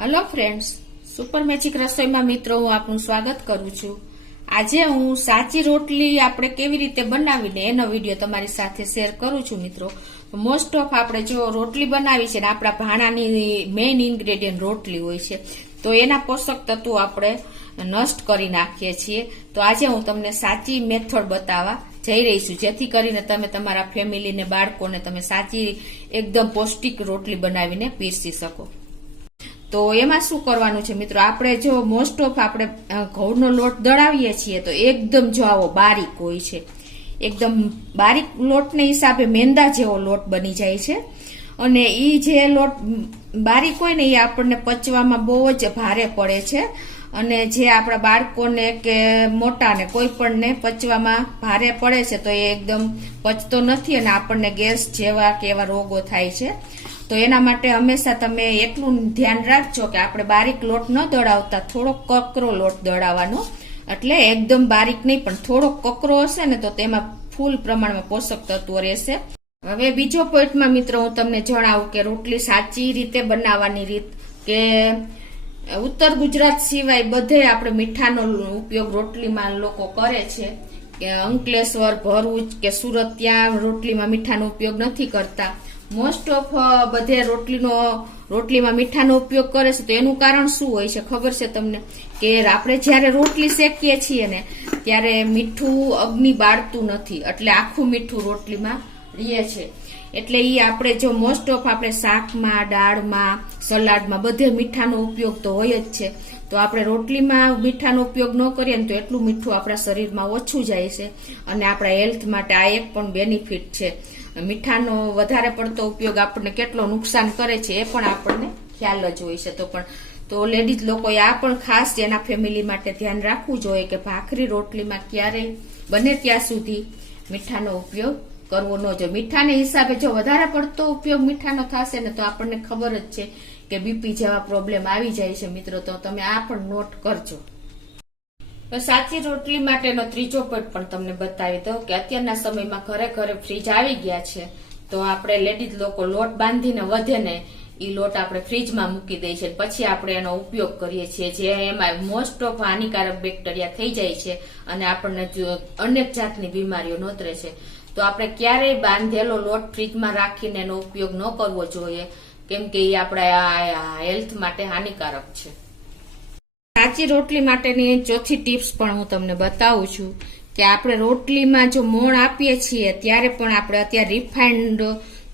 Hello friends, super magic રસોઈમાં મિત્રો હું આપનું સ્વાગત કરું છું। આજે હું સાચી રોટલી આપણે કેવી રીતે બનાવીને એનો વિડીયો તમારી સાથે શેર કરું છું। મિત્રો મોસ્ટ ઓફ આપણે જો રોટલી બનાવી છે ને આપણા ભાણાની મેઇન ઇન્ગ્રેડિયન્ટ રોટલી હોય છે, તો એના પોષક તત્વો આપણે નષ્ટ કરી નાખીએ છીએ। તો આજે હું તમને સાચી મેથડ બતાવવા જઈ રહી છું, જેથી કરીને તમે તમારા ફેમિલીને બાળકોને તમે સાચી એકદમ પૌષ્ટિક રોટલી બનાવીને પીરસી શકો। તો એમાં શું કરવાનું છે મિત્રો, આપણે જો મોસ્ટ ઓફ આપણે ઘઉંનો લોટ દળાવીએ છીએ તો એકદમ જો આવો બારીક હોય છે, એકદમ બારીક લોટને હિસાબે મેંદા જેવો લોટ બની જાય છે। અને એ જે લોટ બારીક હોય ને એ આપણને પચવામાં બહુ જ ભારે પડે છે, અને જે આપણા બાળકોને કે મોટાને કોઈ પણને પચવામાં ભારે પડે છે તો એ એકદમ પચતો નથી અને આપણને ગેસ જેવા કે એવા રોગો થાય છે। તો એના માટે હંમેશા તમે એટલું ધ્યાન રાખજો કે આપણે બારીક લોટ ન દળાવતા થોડોક કકરો લોટ દળાવવાનો, એટલે એકદમ બારીક નહીં પણ થોડોક કકરો હશે ને તો તેમાં ફૂલ પ્રમાણમાં પોષક તત્વો રહેશે। હવે બીજો પોઈન્ટમાં મિત્રો હું તમને જણાવું કે રોટલી સાચી રીતે બનાવવાની રીત, કે ઉત્તર ગુજરાત સિવાય બધે આપણે મીઠાનો ઉપયોગ રોટલીમાં લોકો કરે છે, કે અંકલેશ્વર, ભરૂચ કે સુરત ત્યાં રોટલીમાં મીઠાનો ઉપયોગ નથી કરતા। મોસ્ટ ઓફ બધે રોટલીમાં મીઠાનો ઉપયોગ કરે છે, તો એનું કારણ શું હોય છે ખબર છે તમને? કે આપણે જ્યારે રોટલી શેકીએ છીએ ને ત્યારે મીઠું અગ્નિ બાળતું નથી, એટલે આખું મીઠું રોટલીમાં રહે છે। એટલે એ આપણે જો મોસ્ટ ઓફ આપણે શાકમાં, દાળમાં, સલાડમાં બધે મીઠાનો ઉપયોગ તો હોય જ છે, તો આપણે રોટલીમાં મીઠાનો ઉપયોગ ન કરીએ ને તો એટલું મીઠું આપણા શરીરમાં ઓછું જાય છે, અને આપણા હેલ્થ માટે આ એક પણ બેનિફિટ છે। મીઠાનો વધારે પડતો ઉપયોગ આપણને કેટલો નુકસાન કરે છે એ પણ આપણને ખ્યાલ જ હોય છે। તો લેડીઝ લોકોએ આ પણ ખાસ એના ફેમિલી માટે ધ્યાન રાખવું જોઈએ કે ભાખરી રોટલીમાં ક્યારેય બને ત્યાં સુધી મીઠાનો ઉપયોગ કરવો ન જોઈએ। મીઠાને હિસાબે જો વધારે પડતો ઉપયોગ મીઠાનો થશે ને તો આપણને ખબર જ છે કે બીપી જેવા પ્રોબ્લેમ આવી જાય છે મિત્રો, તો તમે આ પણ નોટ કરજો। તો સાચી રોટલી માટેનો ત્રીજો પોઈન્ટ પણ તમને બતાવી દઉં કે અત્યારના સમયમાં ઘરે ઘરે ફ્રીજ આવી ગયા છે, તો આપણે લેડીઝ લોકો લોટ બાંધીને વધે ને એ લોટ આપણે ફ્રીજમાં મૂકી દઈએ છીએ, પછી આપણે એનો ઉપયોગ કરીએ છીએ, જે એમાં મોસ્ટ ઓફ હાનિકારક બેક્ટેરિયા થઈ જાય છે અને આપણને અનેક જાતની બીમારીઓ નોતરે છે। તો આપણે ક્યારેય બાંધેલો લોટ ફ્રીજમાં રાખીને એનો ઉપયોગ ન કરવો જોઈએ, કેમ કે એ આપણા હેલ્થ માટે હાનિકારક છે। સાચી રોટલી માટેની ચોથી ટિપ્સ પણ હું તમને બતાવું છું કે આપણે રોટલીમાં જો મોણ આપીએ છીએ ત્યારે પણ આપણે અત્યારે રિફાઇન્ડ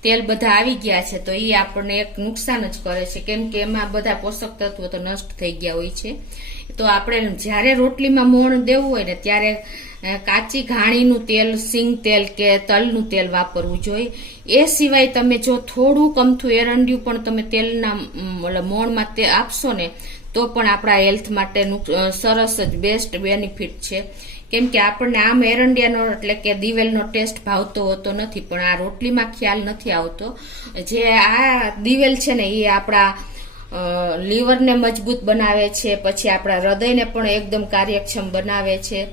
તેલ બધા આવી ગયા છે, તો એ આપણને એક નુકસાન જ કરે છે, કેમ કે એમાં બધા પોષક તત્વો તો નષ્ટ થઈ ગયા હોય છે। તો આપણે જ્યારે રોટલીમાં મોણ દેવું હોય ને ત્યારે કાચી ઘાણીનું તેલ, સિંગ તેલ કે તલનું તેલ વાપરવું જોઈએ। એ સિવાય તમે જો થોડુંક અમથું એરંડિયું પણ તમે તેલના મોણમાં તે આપશો ને તો પણ આપણા હેલ્થ માટે સરસ જ બેસ્ટ બેનિફિટ છે, કેમ કે આપણને આમ એરંડિયાનો એટલે કે દિવેલનો ટેસ્ટ ભાવતો હોતો નથી, પણ આ રોટલીમાં ખ્યાલ નથી આવતો। જે આ દિવેલ છે ને એ આપણા લીવરને મજબૂત બનાવે છે, પછી આપણા હૃદયને પણ એકદમ કાર્યક્ષમ બનાવે છે,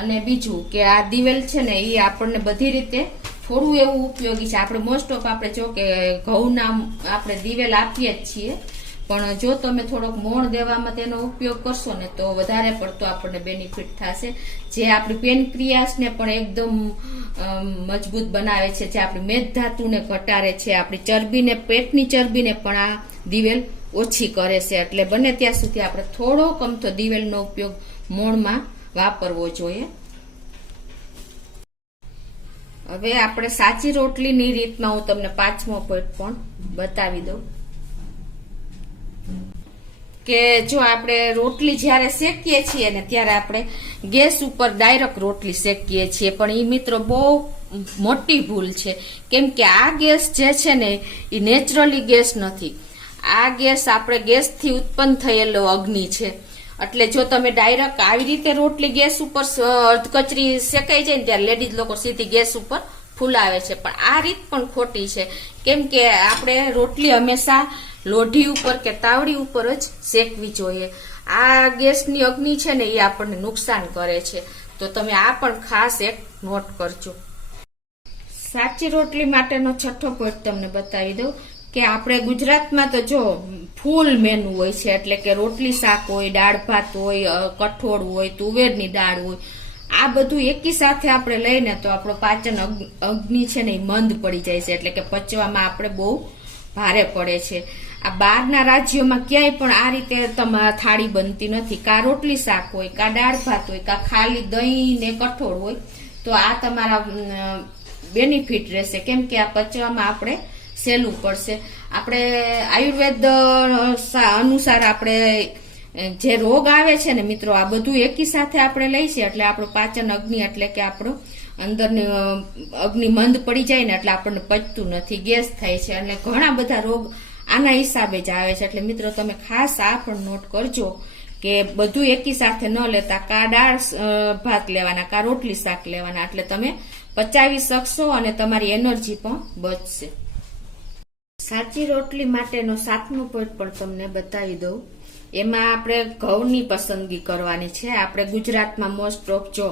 અને બીજું કે આ દિવેલ છે ને એ આપણને બધી રીતે થોડું એવું ઉપયોગી છે। આપણે મોસ્ટ ઓફ આપણે જો કે ઘઉંના આપણે દિવેલ આપીએ જ છીએ, પણ જો તમે થોડોક મોણ દેવામાં તેનો ઉપયોગ કરશો ને તો વધારે પડતો આપણને બેનિફિટ થશે, જે આપણી પેનક્રિયાસને પણ એકદમ મજબૂત બનાવે છે, જે આપણી મેદધાતુને ઘટાડે છે, આપણી ચરબીને, પેટની ચરબીને પણ આ દિવેલ ઓછી કરે છે। એટલે બને ત્યાં સુધી આપણે થોડોક અમથો દિવેલનો ઉપયોગ મોણમાં વાપરવો જોઈએ। હવે આપણે સાચી રોટલીની રીતમાં હું તમને પાંચમો પોઈન્ટ પણ બતાવી દઉં કે જો આપણે રોટલી જ્યારે શેકીએ છીએ ને ત્યારે આપણે ગેસ ઉપર ડાયરેક્ટ રોટલી શેકીએ છીએ, પણ એ મિત્રો બહુ મોટી ભૂલ છે, કેમ કે આ ગેસ જે છે ને એ નેચરલી ગેસ નથી, આ ગેસ આપણે ગેસથી ઉત્પન્ન થયેલો અગ્નિ છે। એટલે જો તમે ડાયરેક્ટ આવી રીતે રોટલી ગેસ ઉપર અધકચરી શેકાઈ જાય ને ત્યારે લેડીઝ લોકો સીધી ગેસ ઉપર ફૂલાવે છે, પણ આ રીત પણ ખોટી છે, કેમ કે આપણે રોટલી હંમેશા લોઢી ઉપર કે તાવડી ઉપર જ શેકવી જોઈએ। આ ગેસની અગ્નિ છે ને એ આપણને નુકસાન કરે છે, તો તમે આ પણ ખાસ એક નોટ કરજો। સાચી રોટલી માટેનો છઠ્ઠો પોઈન્ટ તમને બતાવી દઉં કે આપણે ગુજરાતમાં તો જો ફૂલ મેનુ હોય છે, એટલે કે રોટલી શાક હોય, દાળ ભાત હોય, કઠોળ હોય, તુવેરની દાળ હોય, આ બધું એકી સાથે આપણે લઈને તો આપણો પાચન અગ્નિ છે ને એ મંદ પડી જાય છે, એટલે કે પચવામાં આપણે બહુ ભારે પડે છે. આ બહારના રાજ્યોમાં ક્યાંય પણ આ રીતે તમારા થાળી બનતી નથી. કા રોટલી શાક હોય, કા દાળ ભાત હોય, કા ખાલી દહીં ને કઠોળ હોય, તો આ તમારા બેનિફિટ રહેશે, કેમ કે આ પચવામાં આપણે સહેલું પડશે. આપણે આયુર્વેદ અનુસાર આપણે જે રોગ આવે છે ને મિત્રો, આ બધું એકી સાથે આપણે લઈશું એટલે આપણું પાચન અગ્નિ એટલે કે આપણું અંદરની અગ્નિ મંદ પડી જાય ને એટલે આપણને પચતું નથી, ગેસ થાય છે, અને ઘણા બધા રોગ આના હિસાબે જ આવે છે. એટલે મિત્રો તમે ખાસ આ પણ નોટ કરજો કે બધું એકી સાથે ન લેતા, કા દાળ ભાત લેવાના, કા રોટલી શાક લેવાના, એટલે તમે પચાવી શકશો અને તમારી એનર્જી પણ બચશે. સાચી રોટલી માટેનો 7મો પોઈન્ટ પણ તમને બતાવી દઉં. એમાં આપણે ઘઉંની પસંદગી કરવાની છે. આપણે ગુજરાતમાં મોસ્ટ ઓફ જો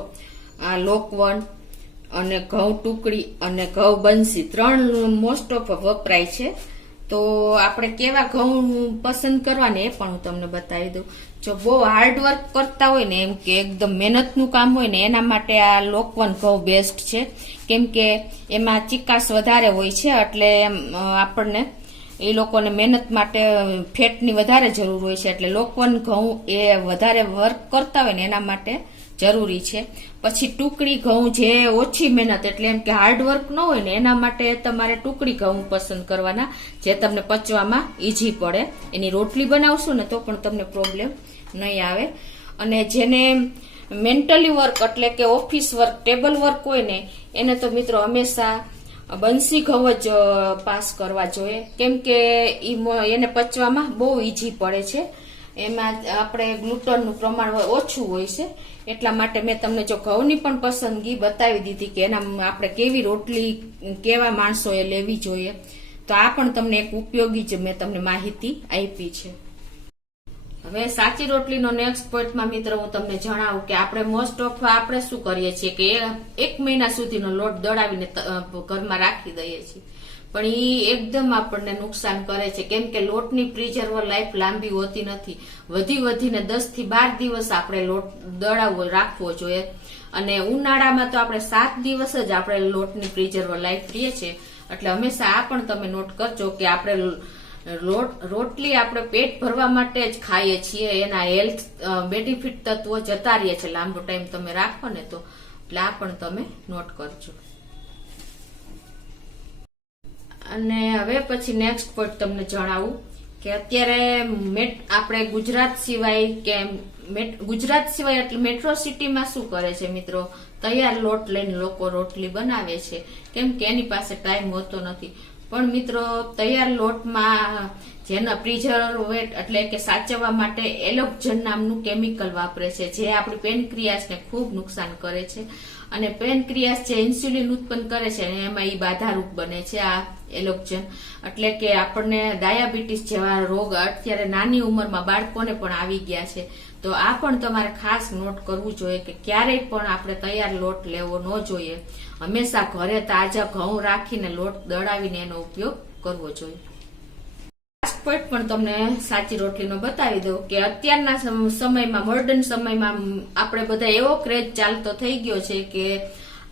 લોકવન અને ઘઉં ટુકડી અને ઘઉં બંસી 3 મોસ્ટ ઓફ વપરાય છે. તો આપણે કેવા ઘઉં પસંદ કરવાને એ પણ હું તમને બતાવી દઉં. જો બહુ હાર્ડવર્ક કરતા હોય ને, એમ કે એકદમ મહેનતનું કામ હોય ને, એના માટે આ લોકવન ઘઉં બેસ્ટ છે, કેમ કે એમાં ચિકાસ વધારે હોય છે, એટલે આપણને એ લોકોને મહેનત માટે ફેટની વધારે જરૂર હોય છે, એટલે લોકવન ઘઉં એ વધારે વર્ક કરતા હોય ને એના માટે જરૂરી છે. પછી ટુકડી ઘઉં જે ઓછી મહેનત એટલે એમ કે હાર્ડવર્ક ન હોય ને એના માટે તમારે ટુકડી ઘઉં પસંદ કરવાના, જે તમને પચવામાં ઈઝી પડે. એની રોટલી બનાવશો ને તો પણ તમને પ્રોબ્લેમ નહીં આવે. અને જેને મેન્ટલી વર્ક એટલે કે ઓફિસ વર્ક, ટેબલ વર્ક હોય ને, એને તો મિત્રો હંમેશા બંસી ઘઉં જ પાસ કરવા જોઈએ, કેમ કે એને પચવામાં બહુ ઈઝી પડે છે. એમાં આપણે ગ્લુટનનું પ્રમાણ ઓછું હોય છે, એટલા માટે મેં તમને જો ઘઉંની પણ પસંદગી બતાવી દીધી કે એના આપણે કેવી રોટલી કેવા માણસોએ લેવી જોઈએ. તો આ પણ તમને એક ઉપયોગી જ મેં તમને માહિતી આપી છે. હવે સાચી રોટલીનો નેક્સ્ટ પોઈન્ટમાં મિત્રો હું તમને જણાવું કે આપણે મોસ્ટ ઓફ આપણે શું કરીએ છીએ કે 1 મહિના સુધીનો લોટ દળાવીને ઘરમાં રાખી દઈએ છીએ, પણ એ એકદમ આપણને નુકસાન કરે છે, કેમ કે લોટની પ્રિઝર્વ લાઈફ લાંબી હોતી નથી. વધીને 10 થી 12 દિવસ આપણે લોટ દળાવવો રાખવો જોઈએ, અને ઉનાળામાં તો આપણે 7 દિવસ જ આપણે લોટની પ્રિઝર્વ લાઈફ રહીએ છીએ. એટલે હંમેશા આ પણ તમે નોટ કરજો કે આપણે રોટલી આપણે પેટ ભરવા માટે જ ખાઈએ છીએ, એના હેલ્થ બેનિફિટ તત્વો જતા રહે છે લાંબો ટાઈમ તમે રાખો ને તો. એટલે આ પણ તમે નોટ કરજો. અને હવે પછી નેક્સ્ટ પોઈન્ટ તમને જણાવું કે અત્યારે આપણે ગુજરાત સિવાય એટલે મેટ્રો સિટીમાં શું કરે છે મિત્રો, તૈયાર લોટ લઈને લોકો રોટલી બનાવે છે, કેમ કે એની પાસે ટાઈમ હોતો નથી. પણ મિત્રો તૈયાર લોટમાં જેના પ્રિઝર્વેટ એટલે કે સાચવવા માટે એલોક્ઝન નામનું કેમિકલ વાપરે છે, જે આપણી પેનક્રિયાસને ખૂબ નુકસાન કરે છે. અને પેનક્રિયાસ જે ઇન્સ્યુલિન ઉત્પન્ન કરે છે એમાં એ બાધારૂપ બને છે આ એલોક્ઝન, એટલે કે આપણને ડાયાબિટીસ જેવા રોગ અત્યારે નાની ઉંમરમાં બાળકોને પણ આવી ગયા છે. તો આ પણ તમારે ખાસ નોટ કરવું જોઈએ કે ક્યારેય પણ આપણે તૈયાર લોટ લેવો ન જોઈએ. હંમેશા ઘરે તાજા ઘઉં રાખીને લોટ દળાવીને એનો ઉપયોગ કરવો જોઈએ. લાસ્ટ પોઈન્ટ પણ તમને સાચી રોટલીનો બતાવી દઉં કે અત્યારના સમયમાં, મોડર્ન સમયમાં આપણે બધા એવો ક્રેઝ ચાલતો થઈ ગયો છે કે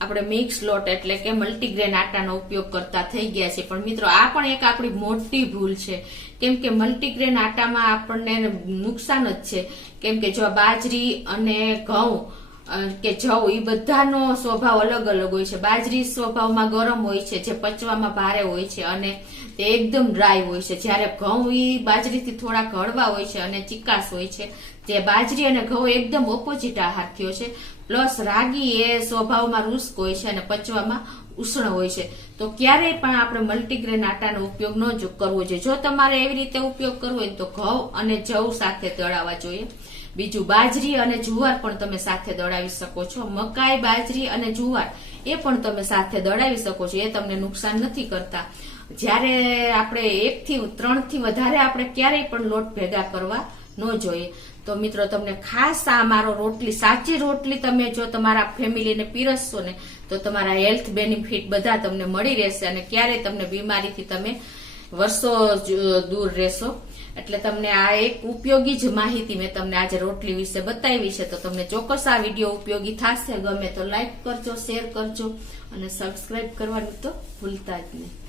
આપણે મિક્સ લોટ એટલે કે મલ્ટીગ્રેન આટાનો ઉપયોગ કરતા થઈ ગયા છે. પણ મિત્રો આ પણ એક આપણી મોટી ભૂલ છે, કેમ કે મલ્ટીગ્રેન આટામાં આપણને નુકસાન જ છે, કેમ કે જો બાજરી અને ઘઉં કે જવ એ બધાનો સ્વભાવ અલગ અલગ હોય છે. બાજરી સ્વભાવમાં ગરમ હોય છે, જે પચવામાં ભારે હોય છે અને તે એકદમ ડ્રાય હોય છે, જ્યારે ઘઉં એ બાજરીથી થોડાક હળવા હોય છે અને ચિકાસ હોય છે. જે બાજરી અને ઘઉં એકદમ ઓપોઝિટ આહાર થયો છે. પ્લસ રાગી એ સ્વભાવમાં રૂસ્ક હોય છે અને પચવામાં ઉષ્ણ હોય છે. તો ક્યારેય પણ આપણે મલ્ટીગ્રેન આટાનો ઉપયોગ ન કરવો જોઈએ. જો તમારે એવી રીતે ઉપયોગ કરવો હોય તો ઘઉં અને જવ સાથે દળાવવા જોઈએ. બીજું બાજરી અને જુવાર પણ તમે સાથે દળાવી શકો છો. મકાઈ, બાજરી અને જુવાર એ પણ તમે સાથે દળાવી શકો છો, એ તમને નુકસાન નથી કરતા. જ્યારે આપણે 1 થી 3 થી વધારે આપણે ક્યારેય પણ લોટ ભેગા કરવા ન જોઈએ. તો મિત્રો તમને ખાસ આ મારો રોટલી, સાચી રોટલી તમે જો તમારા ફેમિલીને પીરસશો ને તો તમારા હેલ્થ બેનિફિટ બધા તમને મળી રહેશે અને ક્યારેય તમને બીમારીથી તમે વર્ષો દૂર રહેશો. એટલે તમને આ એક ઉપયોગી જ માહિતી મેં તમને આજે રોટલી વિશે બતાવી છે. તો તમને ચોક્કસ આ વિડીયો ઉપયોગી થશે. ગમે તો લાઈક કરજો, શેર કરજો અને સબસ્ક્રાઇબ કરવાનું તો ભૂલતા જ નહીં.